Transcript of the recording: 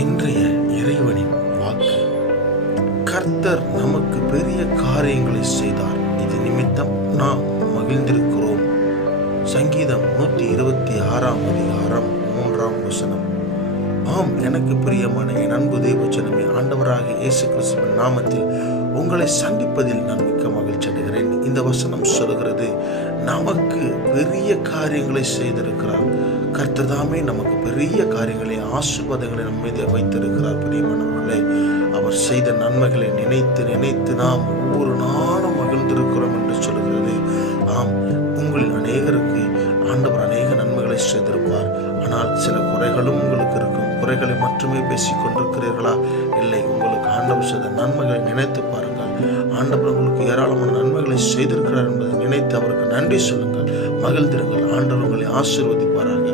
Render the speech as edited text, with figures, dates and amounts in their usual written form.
இன்றைய இறைவனின் வாக்கு. கர்த்தர் நமக்கு பெரிய காரியங்களை செய்தார், இது நிமித்தம் நாம் மகிழ்ந்திருக்கிறோம். சங்கீதம் 126 ஆம், எனக்கு பிரியமான என் அன்பு தேவஜனமே, ஆண்டவராக இயேசு கிறிஸ்துவின் நாமத்தில் உங்களை சந்திப்பதில் நான் மிக்க மகிழ்ச்சி அடைகிறேன். இந்த வசனம் சொல்கிறது, நமக்கு பெரிய காரியங்களை செய்திருக்கிறார். கர்த்தர் தாமே நமக்கு பெரிய காரியங்களை, ஆசீர்வாதங்களை நம்ம மீது வைத்திருக்கிறார். பிரியமானவர்களே, அவர் செய்த நன்மைகளை நினைத்து நினைத்து நாம் ஒவ்வொரு நாளும் மகிழ்ந்திருக்கிறோம் என்று சொல்கிறது. ஆம், உங்களில் அநேகருக்கு ஆண்டவர் அநேக நன்மைகளை செய்திருப்பார். ஆனால் சில குறைகளும் உங்களுக்கு இருக்கும். குறைகளை மட்டுமே பேசிக் கொண்டிருக்கிறீர்களா? இல்லை, உங்களுக்கு ஆண்டவர் செய்த நன்மைகளை நினைத்து பாருங்கள். ஆண்டவர் உங்களுக்கு ஏராளமான நன்மைகளை செய்திருக்கிறார் என்பதை நினைத்து அவருக்கு நன்றி சொல்லுங்கள், மகிழ்ந்திருங்கள். ஆண்டவர் உங்களை ஆசீர்வதிப்பாராக.